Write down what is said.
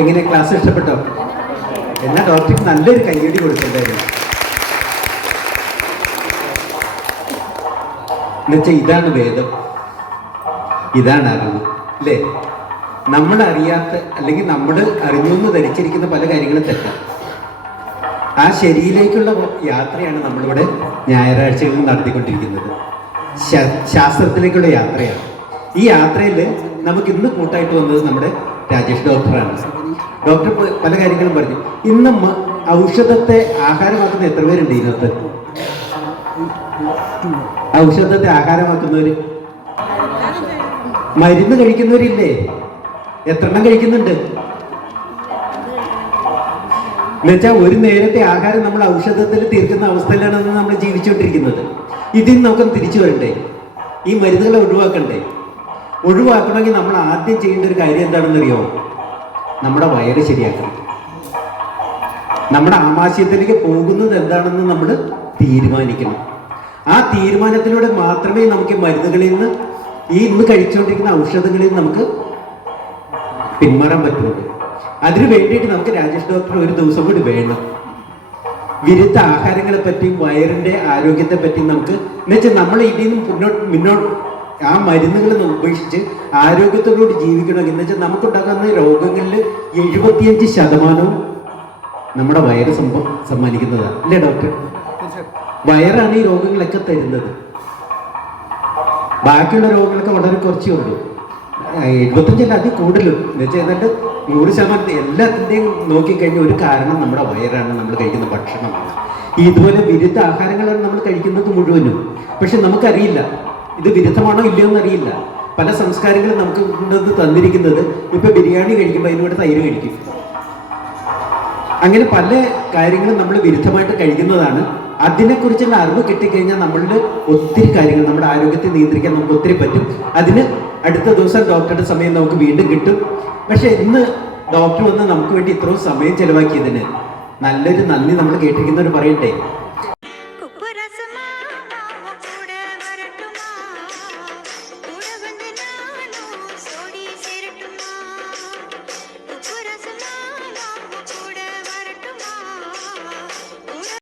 എങ്ങനെ ക്ലാസ് ഇഷ്ടപ്പെട്ടോ? എന്നാ ഡോക്ടർക്ക് നല്ലൊരു കയ്യടി കൊടുക്കണ്ടായിരുന്നു. എന്നുവെച്ചാൽ ഇതാണ് വേദം, ഇതാണ് അറിവ് അല്ലേ? നമ്മളറിയാത്ത അല്ലെങ്കിൽ നമ്മൾ അറിഞ്ഞു എന്ന് ധരിച്ചിരിക്കുന്ന പല കാര്യങ്ങളും തെറ്റാം. ആ ശരിയിലേക്കുള്ള യാത്രയാണ് നമ്മളിവിടെ ഞായറാഴ്ചകളിൽ നടത്തിക്കൊണ്ടിരിക്കുന്നത്. ശാസ്ത്രത്തിലേക്കുള്ള യാത്രയാണ്. ഈ യാത്രയിൽ നമുക്ക് ഇന്ന് കൂട്ടായിട്ട് വന്നത് നമ്മുടെ രാജേഷ് ഡോക്ടറാണ്. ഡോക്ടർ പല കാര്യങ്ങളും പറഞ്ഞു. ഇന്ന് ഔഷധത്തെ ആഹാരമാക്കുന്ന എത്ര പേരുണ്ട് ഇതിനകത്ത്? ഔഷധത്തെ ആഹാരമാക്കുന്നവര്, മരുന്ന് കഴിക്കുന്നവരില്ലേ? എത്ര എണ്ണം കഴിക്കുന്നുണ്ട്? എന്നുവെച്ചാൽ ഒരു നേരത്തെ ആഹാരം നമ്മൾ ഔഷധത്തിൽ തീർക്കുന്ന അവസ്ഥയിലാണ് നമ്മൾ ജീവിച്ചുകൊണ്ടിരിക്കുന്നത്. ഇതിൽ നമുക്കൊന്ന് തിരിച്ചു വരണ്ടേ? ഈ മരുന്നുകളെ ഒഴിവാക്കണ്ടേ? ഒഴിവാക്കണമെങ്കിൽ നമ്മൾ ആദ്യം ചെയ്യേണ്ട ഒരു കാര്യം എന്താണെന്നറിയോ? നമ്മുടെ വയറ് ശരിയാക്കണം. നമ്മുടെ ആമാശയത്തിലേക്ക് പോകുന്നത് എന്താണെന്ന് നമ്മൾ തീരുമാനിക്കണം. ആ തീരുമാനത്തിലൂടെ മാത്രമേ നമുക്ക് മരുന്നുകളിൽ നിന്ന്, ഈ ഇന്ന് കഴിച്ചുകൊണ്ടിരിക്കുന്ന ഔഷധങ്ങളിൽ നിന്ന് നമുക്ക് പിന്മാറാൻ പറ്റുള്ളൂ. അതിനു വേണ്ടിയിട്ട് നമുക്ക് രാജേഷ് ഡോക്ടർ ഒരു ദിവസം കൂടി വേണം. വിരുദ്ധ ആഹാരങ്ങളെ പറ്റിയും വയറിന്റെ ആരോഗ്യത്തെ പറ്റിയും നമുക്ക്, എന്നുവെച്ചാൽ നമ്മൾ ഇതിൽ നിന്ന് മുന്നോട്ട് ആ മരുന്നുകളിൽ നിന്ന് ഉപേക്ഷിച്ച് ആരോഗ്യത്തോടുകൂടി ജീവിക്കണമെങ്കിൽ, എന്ന് വെച്ചാൽ നമുക്കുണ്ടാകുന്ന രോഗങ്ങളിൽ 75% നമ്മുടെ വയറ് സമ്മാനിക്കുന്നതാണ് അല്ലേ ഡോക്ടർ? വയറാണ് ഈ രോഗങ്ങളൊക്കെ തരുന്നത്. ബാക്കിയുള്ള രോഗങ്ങളൊക്കെ വളരെ കുറച്ചേ ഉള്ളൂ. 75 അതിൽ കൂടുതലും എന്ന് വെച്ചാൽ ഏതാണ്ട് 100% എല്ലാത്തിൻ്റെയും നോക്കിക്കഴിഞ്ഞാൽ ഒരു കാരണം നമ്മുടെ വയറാണ്, നമ്മൾ കഴിക്കുന്ന ഭക്ഷണമാണ്. ഇതുപോലെ വിരുദ്ധ ആഹാരങ്ങളാണ് നമ്മൾ കഴിക്കുന്നത് മുഴുവനും. പക്ഷെ നമുക്കറിയില്ല ഇത് വിരുദ്ധമാണോ ഇല്ലയോ എന്നറിയില്ല. പല സംസ്കാരങ്ങളും നമുക്ക് കൊണ്ടുവന്ന് തന്നിരിക്കുന്നത്, ഇപ്പൊ ബിരിയാണി കഴിക്കുമ്പോൾ അതിനോട് തൈര് കഴിക്കും. അങ്ങനെ പല കാര്യങ്ങളും നമ്മൾ വിരുദ്ധമായിട്ട് കഴിക്കുന്നതാണ്. അതിനെക്കുറിച്ചുള്ള അറിവ് കിട്ടിക്കഴിഞ്ഞാൽ നമ്മളുടെ ഒത്തിരി കാര്യങ്ങൾ, നമ്മുടെ ആരോഗ്യത്തെ നിയന്ത്രിക്കാൻ നമുക്ക് ഒത്തിരി പറ്റും. അതിന് അടുത്ത ദിവസം ഡോക്ടറുടെ സമയം നമുക്ക് വീണ്ടും കിട്ടും. പക്ഷെ ഇന്ന് ഡോക്ടർ വന്ന് നമുക്ക് വേണ്ടി ഇത്രയും സമയം ചെലവാക്കിയതിന് നല്ലൊരു നന്ദി നമ്മൾ കേട്ടിരിക്കുന്നവർ പറയട്ടെ.